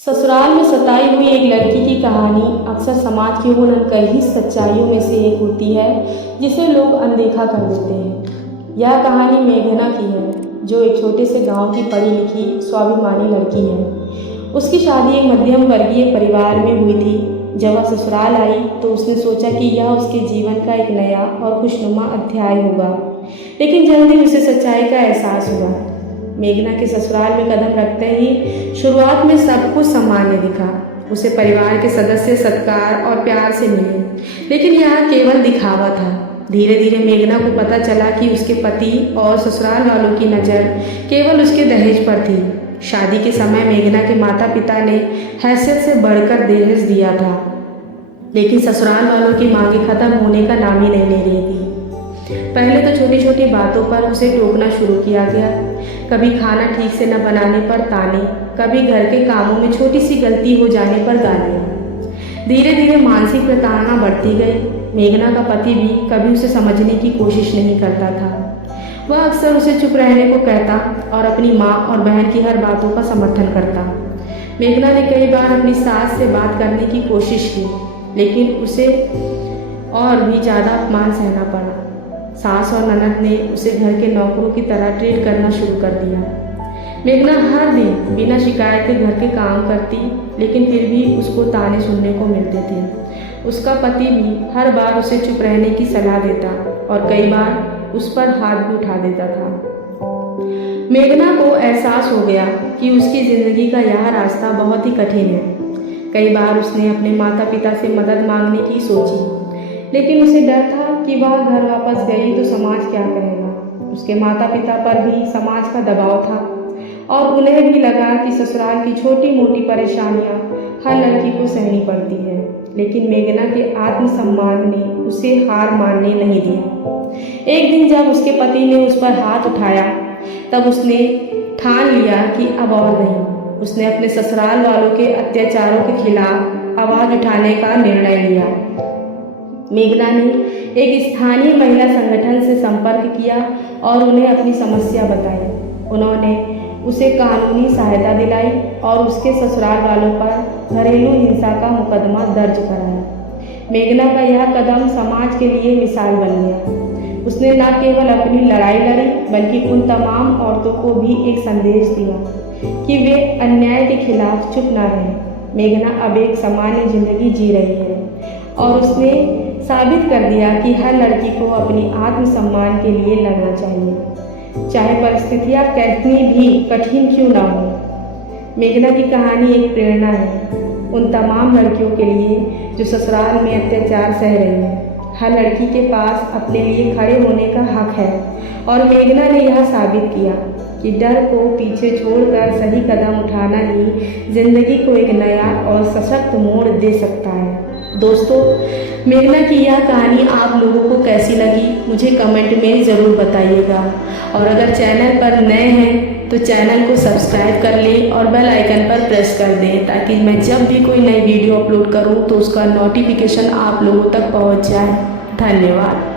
ससुराल में सताई हुई एक लड़की की कहानी अक्सर समाज की उन अनकही सच्चाइयों में से एक होती है जिसे लोग अनदेखा कर देते हैं। यह कहानी मेघना की है, जो एक छोटे से गांव की पढ़ी लिखी स्वाभिमानी लड़की है। उसकी शादी एक मध्यम वर्गीय परिवार में हुई थी। जब वह ससुराल आई तो उसने सोचा कि यह उसके जीवन का एक नया और खुशनुमा अध्याय होगा, लेकिन जल्द ही उसे सच्चाई का एहसास हुआ। मेघना के ससुराल में कदम रखते ही शुरुआत में सब कुछ सामान्य दिखा। उसे परिवार के सदस्य सत्कार और प्यार से मिले, लेकिन यह केवल दिखावा था। धीरे धीरे मेघना को पता चला कि उसके पति और ससुराल वालों की नज़र केवल उसके दहेज पर थी। शादी के समय मेघना के माता पिता ने हैसियत से बढ़कर दहेज दिया था, लेकिन ससुराल वालों की मांगे खत्म होने का नाम ही नहीं ले रही थी। पहले तो छोटी छोटी बातों पर उसे टोकना शुरू किया गया। कभी खाना ठीक से न बनाने पर ताने, कभी घर के कामों में छोटी सी गलती हो जाने पर गालियाँ। धीरे धीरे मानसिक प्रताड़ना बढ़ती गई। मेघना का पति भी कभी उसे समझने की कोशिश नहीं करता था। वह अक्सर उसे चुप रहने को कहता और अपनी माँ और बहन की हर बातों का समर्थन करता। मेघना ने कई बार अपनी सास से बात करने की कोशिश की, लेकिन उसे और भी ज़्यादा अपमान सहना पड़ा। सास और ननद ने उसे घर के नौकरों की तरह ट्रीट करना शुरू कर दिया। मेघना हर दिन बिना शिकायत के घर के काम करती, लेकिन फिर भी उसको ताने सुनने को मिलते थे। उसका पति भी हर बार उसे चुप रहने की सलाह देता और कई बार उस पर हाथ भी उठा देता था। मेघना को एहसास हो गया कि उसकी ज़िंदगी का यह रास्ता बहुत ही कठिन है। कई बार उसने अपने माता पिता से मदद मांगने की सोची, लेकिन उसे डर था कि वह घर वापस गई तो समाज क्या कहेगा। उसके माता पिता पर भी समाज का दबाव था और उन्हें भी लगा कि ससुराल की छोटी मोटी परेशानियां हर लड़की को सहनी पड़ती है। लेकिन मेघना के आत्मसम्मान ने उसे हार मानने नहीं दिया। एक दिन जब उसके पति ने उस पर हाथ उठाया, तब उसने ठान लिया कि अब और नहीं। उसने अपने ससुराल वालों के अत्याचारों के खिलाफ आवाज़ उठाने का निर्णय लिया। मेघना ने एक स्थानीय महिला संगठन से संपर्क किया और उन्हें अपनी समस्या बताई। उन्होंने उसे कानूनी सहायता दिलाई और उसके ससुराल वालों पर घरेलू हिंसा का मुकदमा दर्ज कराया। मेघना का यह कदम समाज के लिए मिसाल बन गया। उसने न केवल अपनी लड़ाई लड़ी, बल्कि उन तमाम औरतों को भी एक संदेश दिया कि वे अन्याय के खिलाफ चुप न रहें। मेघना अब एक सामान्य जिंदगी जी रही है और उसने साबित कर दिया कि हर लड़की को अपनी आत्मसम्मान के लिए लड़ना चाहिए, चाहे परिस्थितियाँ कितनी भी कठिन क्यों ना हो। मेघना की कहानी एक प्रेरणा है उन तमाम लड़कियों के लिए जो ससुराल में अत्याचार सह रही हैं। हर लड़की के पास अपने लिए खड़े होने का हक है और मेघना ने यह साबित किया कि डर को पीछे छोड़कर सही कदम उठाना ही जिंदगी को एक नया और सशक्त मोड़ दे सकता है। दोस्तों, मेघना की यह कहानी आप लोगों को कैसी लगी मुझे कमेंट में ज़रूर बताइएगा, और अगर चैनल पर नए हैं तो चैनल को सब्सक्राइब कर लें और बेल आइकन पर प्रेस कर दें, ताकि मैं जब भी कोई नई वीडियो अपलोड करूं तो उसका नोटिफिकेशन आप लोगों तक पहुंच जाए। धन्यवाद।